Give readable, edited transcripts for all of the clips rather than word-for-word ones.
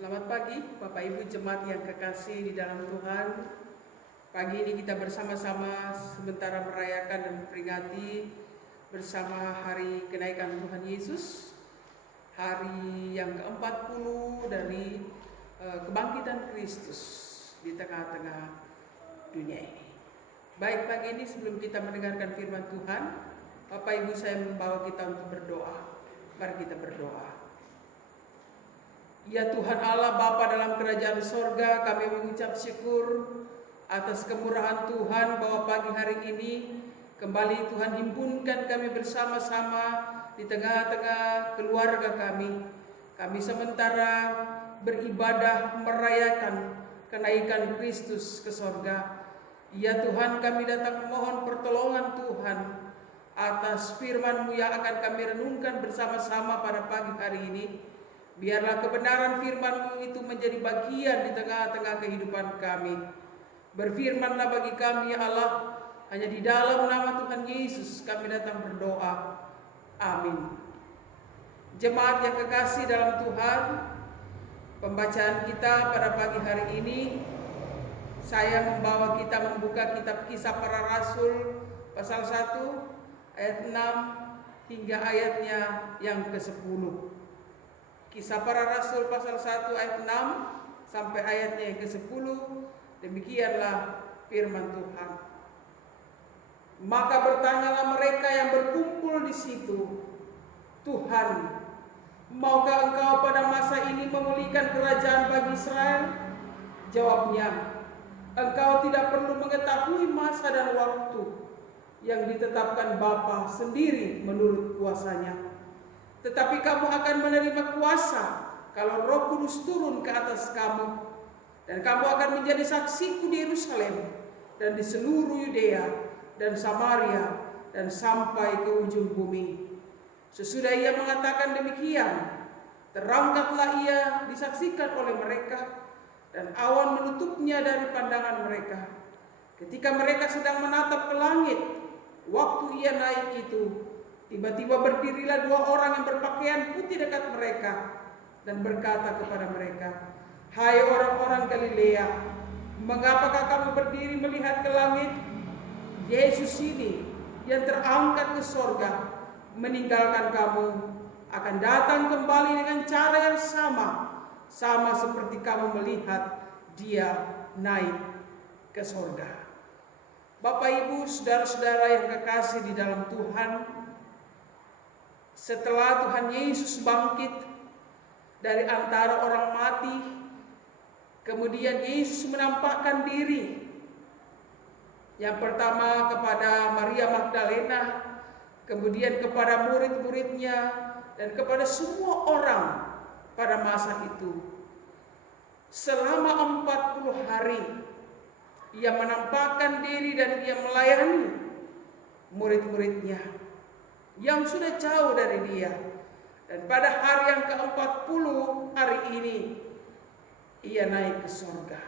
Selamat pagi Bapak Ibu jemaat yang kekasih di dalam Tuhan. Pagi ini kita bersama-sama sementara merayakan dan memperingati bersama hari kenaikan Tuhan Yesus, hari yang ke-40 dari kebangkitan Kristus di tengah-tengah dunia ini. Baik, pagi ini sebelum kita mendengarkan firman Tuhan, Bapak Ibu saya membawa kita untuk berdoa. Mari kita berdoa. Ya Tuhan Allah Bapa dalam kerajaan sorga, kami mengucap syukur atas kemurahan Tuhan bahwa pagi hari ini kembali Tuhan himpunkan kami bersama-sama di tengah-tengah keluarga kami. Kami sementara beribadah merayakan kenaikan Kristus ke sorga. Ya Tuhan, kami datang memohon pertolongan Tuhan atas firman-Mu yang akan kami renungkan bersama-sama pada pagi hari ini. Biarlah kebenaran firman-Mu itu menjadi bagian di tengah-tengah kehidupan kami. Berfirmanlah bagi kami ya Allah, hanya di dalam nama Tuhan Yesus kami datang berdoa. Amin. Jemaat yang kekasih dalam Tuhan, pembacaan kita pada pagi hari ini, saya membawa kita membuka kitab Kisah Para Rasul pasal 1 ayat 6 hingga ayatnya yang ke-10. Kisah Para Rasul pasal 1 ayat 6 sampai ayatnya yang ke-10. Demikianlah firman Tuhan. Maka bertanyalah mereka yang berkumpul di situ, Tuhan, maukah Engkau pada masa ini memulihkan kerajaan bagi Israel? Jawabnya, Engkau tidak perlu mengetahui masa dan waktu yang ditetapkan Bapa sendiri menurut kuasanya. Tetapi kamu akan menerima kuasa kalau Roh Kudus turun ke atas kamu, dan kamu akan menjadi saksiku di Yerusalem dan di seluruh Yudea dan Samaria dan sampai ke ujung bumi. Sesudah ia mengatakan demikian, terangkatlah ia disaksikan oleh mereka, dan awan menutupnya dari pandangan mereka. Ketika mereka sedang menatap ke langit, waktu ia naik itu, tiba-tiba berdirilah dua orang yang berpakaian putih dekat mereka dan berkata kepada mereka, "Hai orang-orang Galilea, mengapakah kamu berdiri melihat ke langit? Yesus ini yang terangkat ke sorga meninggalkan kamu akan datang kembali dengan cara yang sama seperti kamu melihat dia naik ke sorga." Bapak Ibu, saudara-saudara yang kekasih di dalam Tuhan, setelah Tuhan Yesus bangkit dari antara orang mati, kemudian Yesus menampakkan diri. Yang pertama kepada Maria Magdalena, kemudian kepada murid-muridnya, dan kepada semua orang pada masa itu. Selama 40 hari, ia menampakkan diri dan ia melayani murid-muridnya yang sudah jauh dari dia. Dan pada hari yang ke-40 hari ini ia naik ke surga.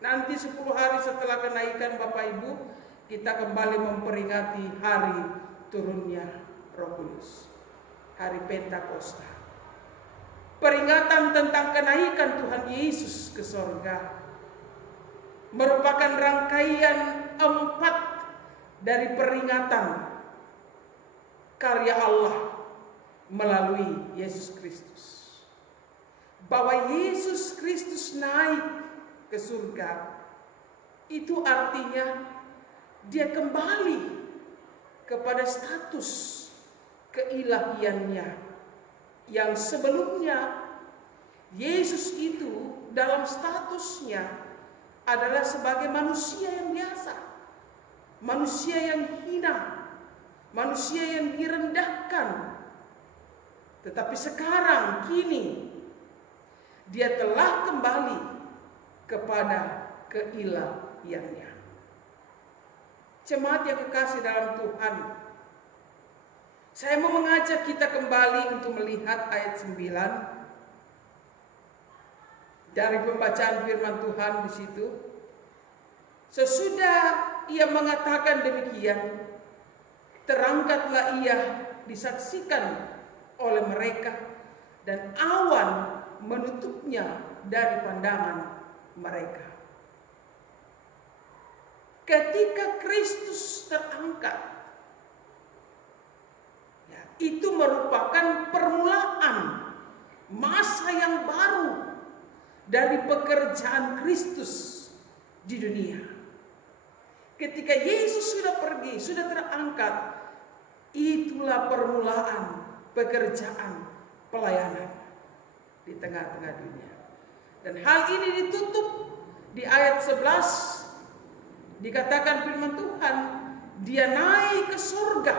Nanti 10 hari setelah kenaikan Bapak Ibu, kita kembali memperingati hari turunnya Roh Kudus, hari Pentakosta. Peringatan tentang kenaikan Tuhan Yesus ke surga merupakan rangkaian 4 dari peringatan karya Allah melalui Yesus Kristus. Bahwa Yesus Kristus naik ke surga, itu artinya dia kembali kepada status keilahiannya. Yang sebelumnya Yesus itu dalam statusnya adalah sebagai manusia yang biasa, manusia yang hina, manusia yang direndahkan. Tetapi sekarang, kini, dia telah kembali kepada keilahiannya. Jemaat yang kekasih dalam Tuhan, saya mau mengajak kita kembali untuk melihat ayat 9 dari pembacaan firman Tuhan di situ. Sesudah ia mengatakan demikian, terangkatlah ia disaksikan oleh mereka, dan awan menutup hidupnya dari pandangan mereka. Ketika Kristus terangkat, ya, itu merupakan permulaan masa yang baru dari pekerjaan Kristus di dunia. Ketika Yesus sudah pergi, sudah terangkat, itulah permulaan pekerjaan pelayanan di tengah-tengah dunia. Dan hal ini ditutup di ayat 11, dikatakan firman Tuhan, dia naik ke surga.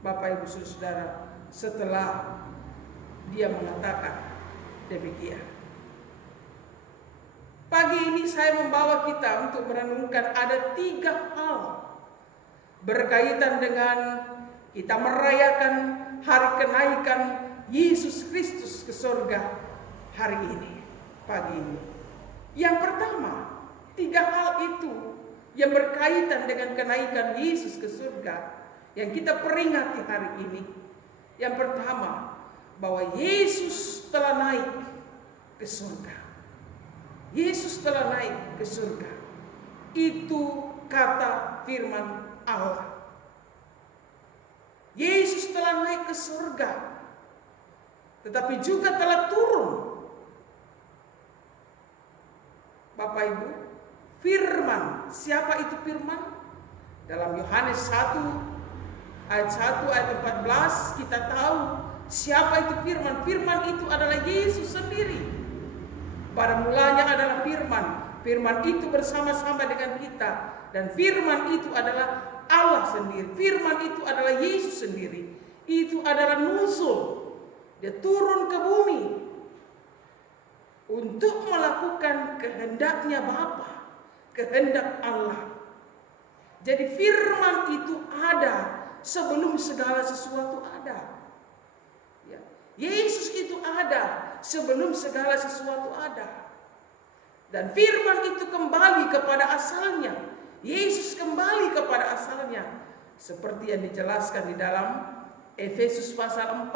Bapak Ibu Saudara, setelah dia mengatakan demikian. Pagi ini saya membawa kita untuk merenungkan ada 3 hal berkaitan dengan kita merayakan hari kenaikan Yesus Kristus ke surga hari ini, pagi ini. Yang pertama, 3 hal itu yang berkaitan dengan kenaikan Yesus ke surga yang kita peringati hari ini. Yang pertama, bahwa Yesus telah naik ke surga. Yesus telah naik ke surga. Itu kata firman Allah. Yesus telah naik ke surga, tetapi juga telah turun. Bapak Ibu, firman, siapa itu firman? Dalam Yohanes 1 ayat 1 ayat 14 kita tahu siapa itu firman. Firman itu adalah Yesus sendiri. Pada mulanya adalah firman. Firman itu bersama-sama dengan kita. Dan firman itu adalah Allah sendiri. Firman itu adalah Yesus sendiri. Itu adalah nuzul. Dia turun ke bumi untuk melakukan kehendaknya Bapa, kehendak Allah. Jadi firman itu ada sebelum segala sesuatu ada. Ya. Yesus itu ada sebelum segala sesuatu ada. Dan firman itu kembali kepada asalnya. Yesus kembali kepada asalnya. Seperti yang dijelaskan di dalam Efesus pasal 4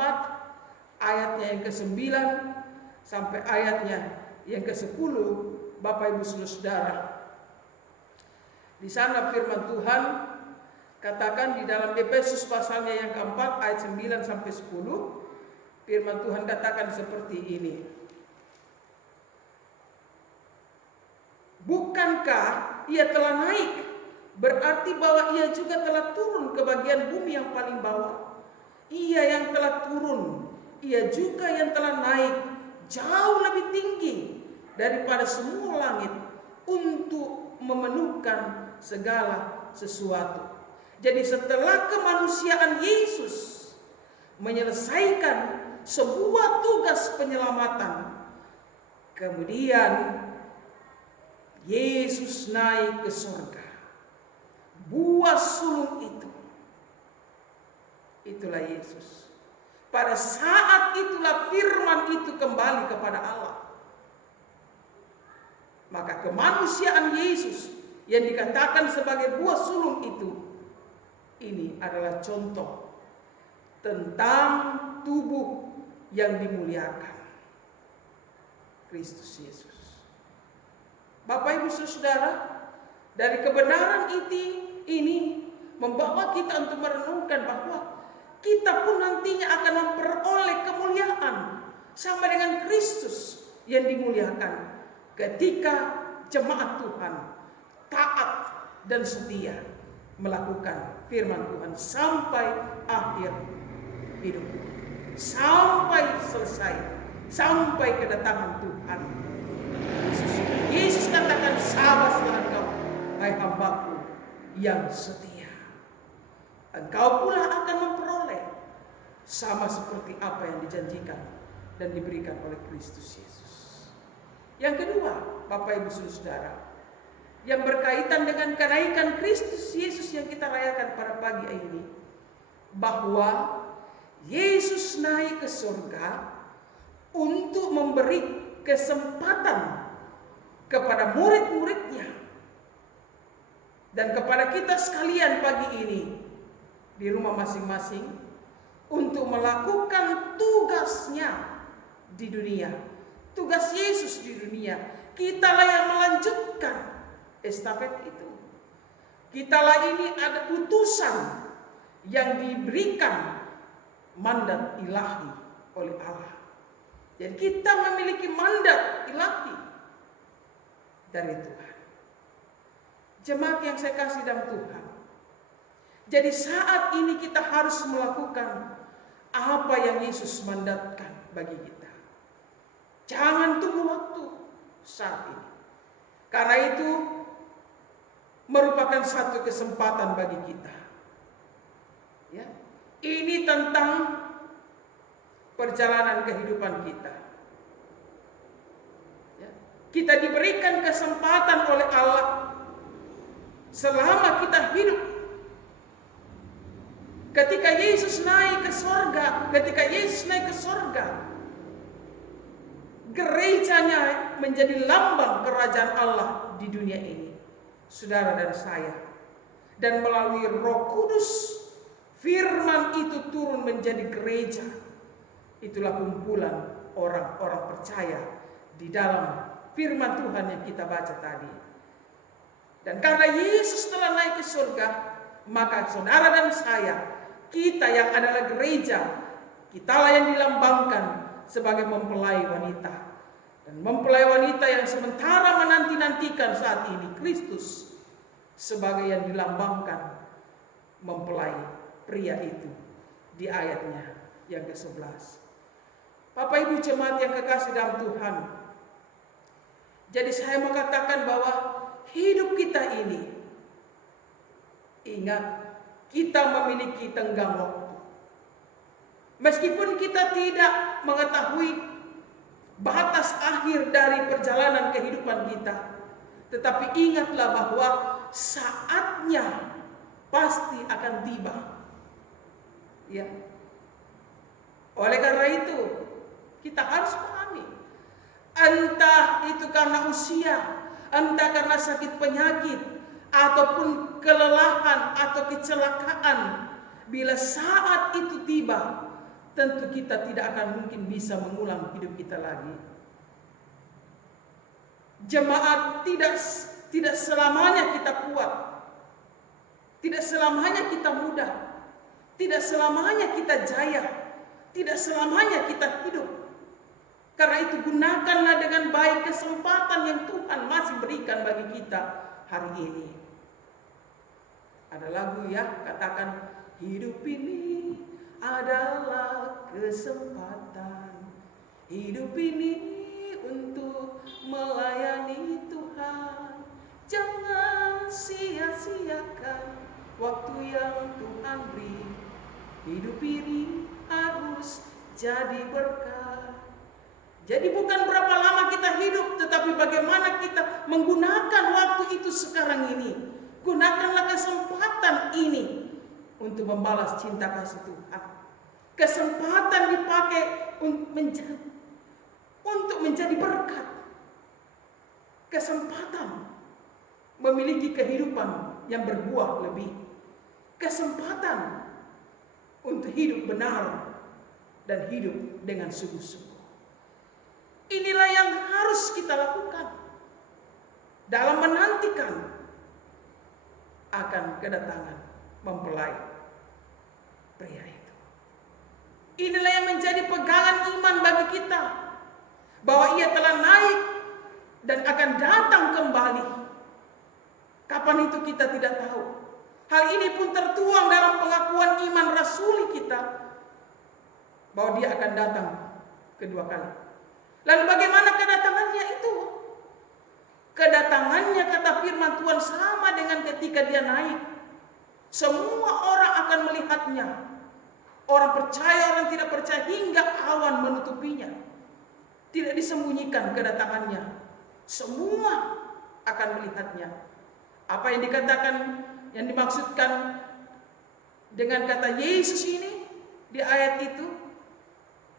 ayatnya yang ke-9 sampai ayatnya yang ke-10. Bapak Ibu Saudara, di sana firman Tuhan katakan di dalam Efesus pasalnya yang ke-4 ayat 9 sampai 10. Firman Tuhan katakan seperti ini. Bukankah ia telah naik? Berarti bahwa ia juga telah turun ke bagian bumi yang paling bawah. Ia yang telah turun, ia juga yang telah naik jauh lebih tinggi daripada semua langit untuk memenuhkan segala sesuatu. Jadi setelah kemanusiaan Yesus menyelesaikan sebuah tugas penyelamatan, kemudian Yesus naik ke surga. Buah sulung itulah Yesus. Pada saat itulah firman itu kembali kepada Allah. Maka kemanusiaan Yesus yang dikatakan sebagai buah sulung itu, ini adalah contoh tentang tubuh yang dimuliakan, Kristus Yesus. Bapak Ibu Saudara, dari kebenaran ini membawa kita untuk merenungkan bahwa kita pun nantinya akan memperoleh kemuliaan sama dengan Kristus yang dimuliakan ketika jemaat Tuhan taat dan setia melakukan firman Tuhan sampai akhir hidup, sampai selesai, sampai kedatangan Tuhan Yesus. Yesus katakan, "Sabarlah engkau, hai hambaku yang setia. Engkau pula akan memperoleh sama seperti apa yang dijanjikan dan diberikan oleh Kristus Yesus." Yang kedua, Bapak Ibu Saudara, yang berkaitan dengan kenaikan Kristus Yesus yang kita rayakan pada pagi ini, bahwa Yesus naik ke surga untuk memberi kesempatan kepada murid-muridnya dan kepada kita sekalian pagi ini di rumah masing-masing untuk melakukan tugasnya di dunia, tugas Yesus di dunia. Kitalah yang melanjutkan estafet itu. Kitalah ini ada utusan yang diberikan mandat ilahi oleh Allah. Jadi kita memiliki mandat ilahi dari Tuhan. Jemaat yang saya kasih dalam Tuhan. Jadi saat ini kita harus melakukan apa yang Yesus mandatkan bagi kita. Jangan tunggu waktu saat ini. Karena itu merupakan satu kesempatan bagi kita. Ya. Ini tentang perjalanan kehidupan kita. Ya. Kita diberikan kesempatan oleh Allah selama kita hidup. Ketika Yesus naik ke sorga, gerejanya menjadi lambang kerajaan Allah di dunia ini, saudara dan saya. Dan melalui Roh Kudus, firman itu turun menjadi gereja. Itulah kumpulan orang-orang percaya di dalam firman Tuhan yang kita baca tadi. Dan karena Yesus telah naik ke surga, maka saudara dan saya, kita yang adalah gereja, kitalah yang dilambangkan sebagai mempelai wanita. Dan mempelai wanita yang sementara menanti-nantikan saat ini Kristus sebagai yang dilambangkan mempelai pria itu di ayatnya yang ke-11. Bapak Ibu jemaat yang kekasih dalam Tuhan. Jadi saya mau katakan bahwa hidup kita ini, ingat, kita memiliki tenggang waktu. Meskipun kita tidak mengetahui batas akhir dari perjalanan kehidupan kita, tetapi ingatlah bahwa saatnya pasti akan tiba. Ya. Oleh karena itu, kita harus pahami, entah itu karena usia, entah karena sakit penyakit, ataupun kelelahan atau kecelakaan, bila saat itu tiba, tentu kita tidak akan mungkin bisa mengulang hidup kita lagi. Jemaat, tidak selamanya kita kuat, tidak selamanya kita mudah, tidak selamanya kita jaya, tidak selamanya kita hidup. Karena itu gunakanlah dengan baik kesempatan yang Tuhan masih berikan bagi kita hari ini. Ada lagu ya, katakan, hidup ini adalah kesempatan, hidup ini untuk melayani Tuhan. Jangan sia-siakan waktu yang Tuhan beri. Hidup ini harus jadi berkah. Jadi bukan berapa lama kita hidup, tetapi bagaimana kita menggunakan waktu itu sekarang ini. Gunakanlah kesempatan ini untuk membalas cinta kasih Tuhan. Kesempatan dipakai untuk menjadi berkat. Kesempatan memiliki kehidupan yang berbuah lebih. Kesempatan untuk hidup benar dan hidup dengan sungguh-sungguh. Inilah yang harus kita lakukan dalam menantikan akan kedatangan mempelai pria itu. Inilah yang menjadi pegangan iman bagi kita, bahwa ia telah naik dan akan datang kembali. Kapan itu kita tidak tahu. Hal ini pun tertuang dalam pengakuan iman rasuli kita, bahwa dia akan datang kedua kali. Lalu bagaimana kedatangannya itu? Kedatangannya, kata firman Tuhan, sama dengan ketika dia naik. Semua orang akan melihatnya. Orang percaya, orang tidak percaya, hingga awan menutupinya. Tidak disembunyikan kedatangannya. Semua akan melihatnya. Apa yang dikatakan, yang dimaksudkan dengan kata Yesus ini di ayat itu,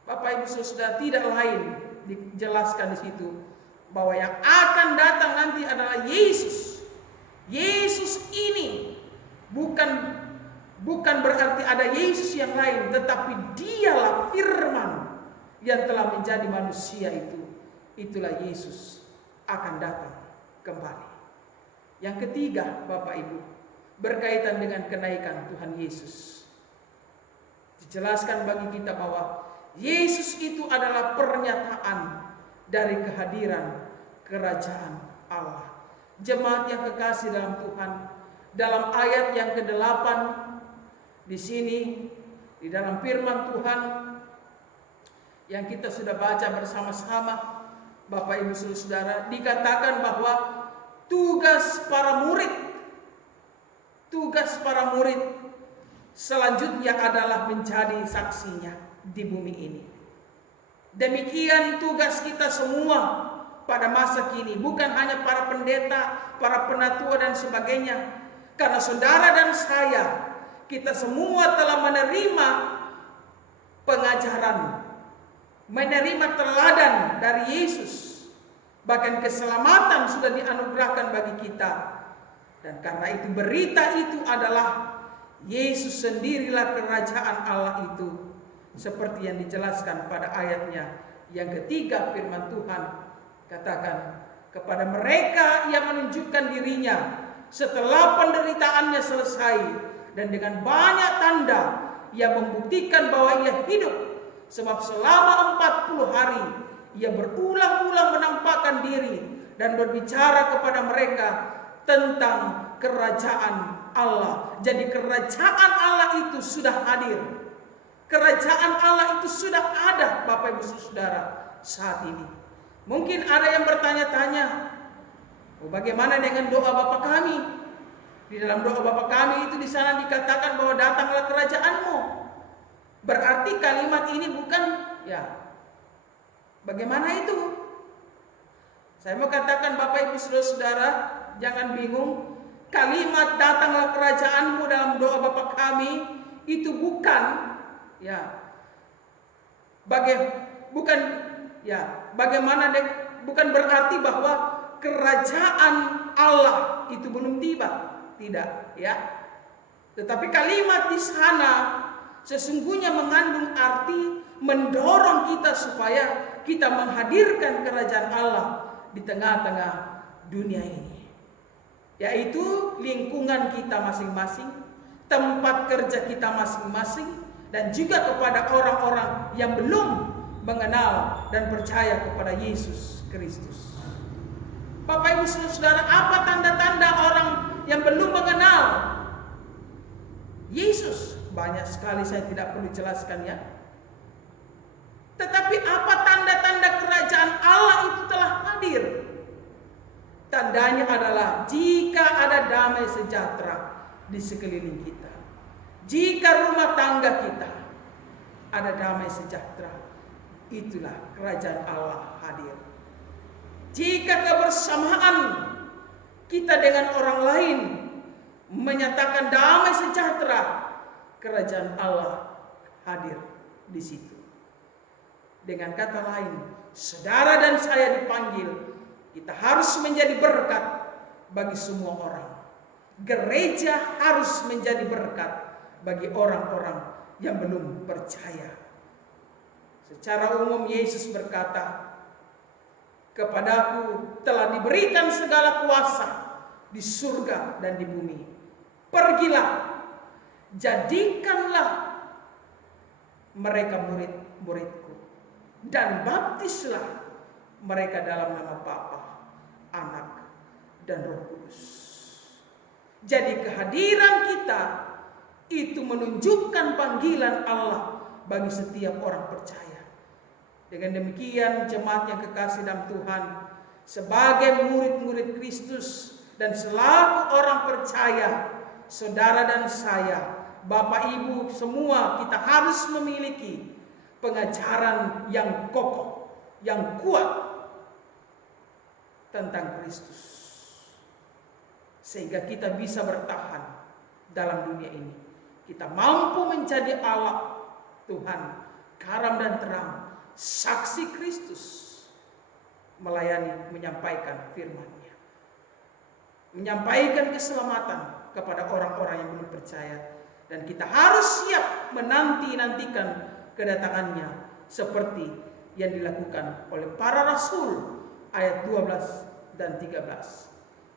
Bapak Ibu Saudara, tidak lain dijelaskan di situ, bahwa yang akan datang nanti adalah Yesus. Yesus ini bukan berarti ada Yesus yang lain, tetapi dialah firman yang telah menjadi manusia itu. itulah Yesus akan datang kembali. Yang ketiga, Bapak Ibu, berkaitan dengan kenaikan Tuhan Yesus. Dijelaskan bagi kita bahwa Yesus itu adalah pernyataan dari kehadiran kerajaan Allah. Jemaat yang kekasih dalam Tuhan, dalam ayat yang ke-8 di sini, di dalam firman Tuhan yang kita sudah baca bersama-sama, Bapak Ibu Saudara, dikatakan bahwa tugas para murid selanjutnya adalah menjadi saksinya di bumi ini. Demikian tugas kita semua pada masa kini, bukan hanya para pendeta, para penatua dan sebagainya. Karena saudara dan saya, kita semua telah menerima pengajaran, menerima teladan dari Yesus. Bahkan keselamatan sudah dianugerahkan bagi kita. Dan karena itu berita itu adalah Yesus sendirilah kerajaan Allah itu. Seperti yang dijelaskan pada ayatnya yang ketiga, firman Tuhan katakan, kepada mereka yang menunjukkan dirinya setelah penderitaannya selesai, dan dengan banyak tanda ia membuktikan bahwa ia hidup, sebab selama 40 hari ia berulang-ulang menampakkan diri dan berbicara kepada mereka tentang kerajaan Allah. Jadi kerajaan Allah itu sudah hadir. Kerajaan Allah itu sudah ada, Bapak Ibu Saudara, saat ini. Mungkin ada yang bertanya-tanya, bagaimana dengan doa Bapa kami? Di dalam doa Bapa kami itu di sana dikatakan bahwa datanglah kerajaan-Mu. Berarti kalimat ini bukan, ya, bagaimana itu? Saya mau katakan Bapak Ibu Saudara, jangan bingung. Kalimat datanglah kerajaan-Mu dalam doa Bapa kami itu bukan, ya, bukan berarti bahwa kerajaan Allah itu belum tiba, tidak, ya. Tetapi kalimat di sana sesungguhnya mengandung arti mendorong kita supaya kita menghadirkan kerajaan Allah di tengah-tengah dunia ini, yaitu lingkungan kita masing-masing, tempat kerja kita masing-masing, dan juga kepada orang-orang yang belum mengenal dan percaya kepada Yesus Kristus. Bapak Ibu Saudara, apa tanda-tanda orang yang belum mengenal Yesus? Banyak sekali, saya tidak perlu jelaskan, ya. Tetapi apa tanda-tanda kerajaan Allah itu telah hadir? Tandanya adalah jika ada damai sejahtera di sekeliling kita. Jika rumah tangga kita ada damai sejahtera, itulah kerajaan Allah hadir. Jika kebersamaan kita dengan orang lain menyatakan damai sejahtera, kerajaan Allah hadir di situ. Dengan kata lain, saudara dan saya dipanggil, kita harus menjadi berkat bagi semua orang. Gereja harus menjadi berkat bagi orang-orang yang belum percaya. Secara umum Yesus berkata, kepadaku telah diberikan segala kuasa di surga dan di bumi. Pergilah, jadikanlah mereka murid-muridku, dan baptislah mereka dalam nama Bapa, Anak, dan Roh Kudus. Jadi kehadiran kita itu menunjukkan panggilan Allah bagi setiap orang percaya. Dengan demikian, jemaat yang kekasih dalam Tuhan, sebagai murid-murid Kristus dan selaku orang percaya, saudara dan saya, Bapak Ibu semua, kita harus memiliki pengajaran yang kokoh, yang kuat tentang Kristus, sehingga kita bisa bertahan dalam dunia ini. Kita mampu menjadi Allah Tuhan, karam dan terang, saksi Kristus, melayani, menyampaikan firman-Nya, menyampaikan keselamatan kepada orang-orang yang belum percaya. Dan kita harus siap menanti-nantikan kedatangannya seperti yang dilakukan oleh para rasul, ayat 12 dan 13.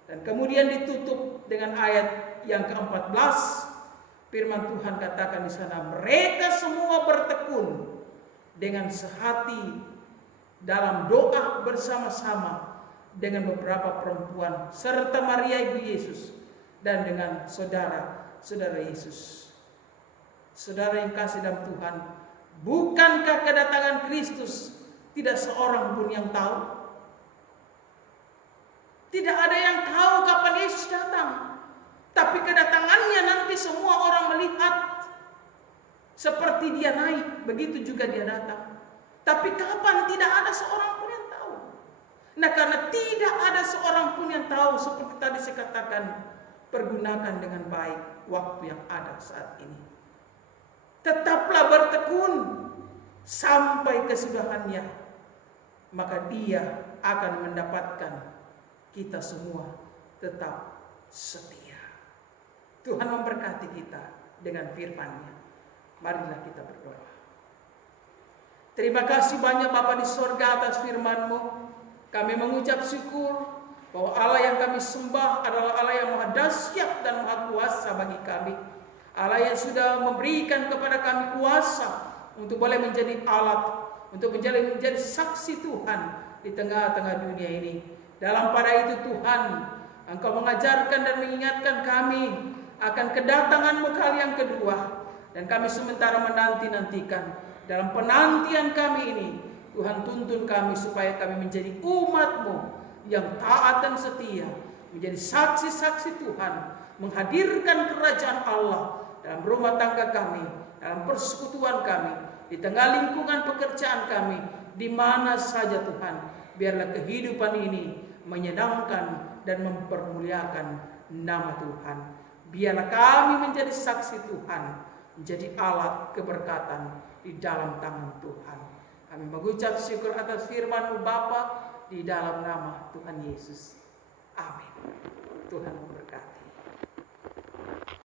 Dan kemudian ditutup dengan ayat yang ke-14. Firman Tuhan katakan di sana, mereka semua bertekun dengan sehati dalam doa bersama-sama dengan beberapa perempuan serta Maria ibu Yesus dan dengan saudara-saudara Yesus. Saudara yang kasih dalam Tuhan, bukankah kedatangan Kristus tidak seorang pun yang tahu? Tidak ada yang tahu kapan Yesus datang. Tapi kedatangannya nanti semua orang melihat. Seperti dia naik, begitu juga dia datang. Tapi kapan, tidak ada seorang pun yang tahu. Nah, karena tidak ada seorang pun yang tahu, seperti tadi saya katakan, pergunakan dengan baik waktu yang ada saat ini. Tetaplah bertekun sampai kesudahannya, maka dia akan mendapatkan kita semua tetap setia. Tuhan memberkati kita dengan firman-Nya. Marilah kita berdoa. Terima kasih banyak Bapa di sorga atas firman-Mu. Kami mengucap syukur bahwa Allah yang kami sembah adalah Allah yang maha dahsyat dan maha kuasa bagi kami. Allah yang sudah memberikan kepada kami kuasa untuk boleh menjadi alat, untuk menjadi saksi Tuhan di tengah-tengah dunia ini. Dalam pada itu Tuhan, Engkau mengajarkan dan mengingatkan kami akan kedatangan-Mu kali yang kedua. Dan kami sementara menanti-nantikan. Dalam penantian kami ini, Tuhan tuntun kami supaya kami menjadi umat-Mu yang taat dan setia, menjadi saksi-saksi Tuhan, menghadirkan kerajaan Allah dalam rumah tangga kami, dalam persekutuan kami, di tengah lingkungan pekerjaan kami, di mana saja Tuhan. Biarlah kehidupan ini menyenangkan dan mempermuliakan nama Tuhan. Biarlah kami menjadi saksi Tuhan, menjadi alat keberkatan di dalam tangan Tuhan. Kami mengucap syukur atas firman-Mu Bapa di dalam nama Tuhan Yesus. Amin. Tuhan memberkati.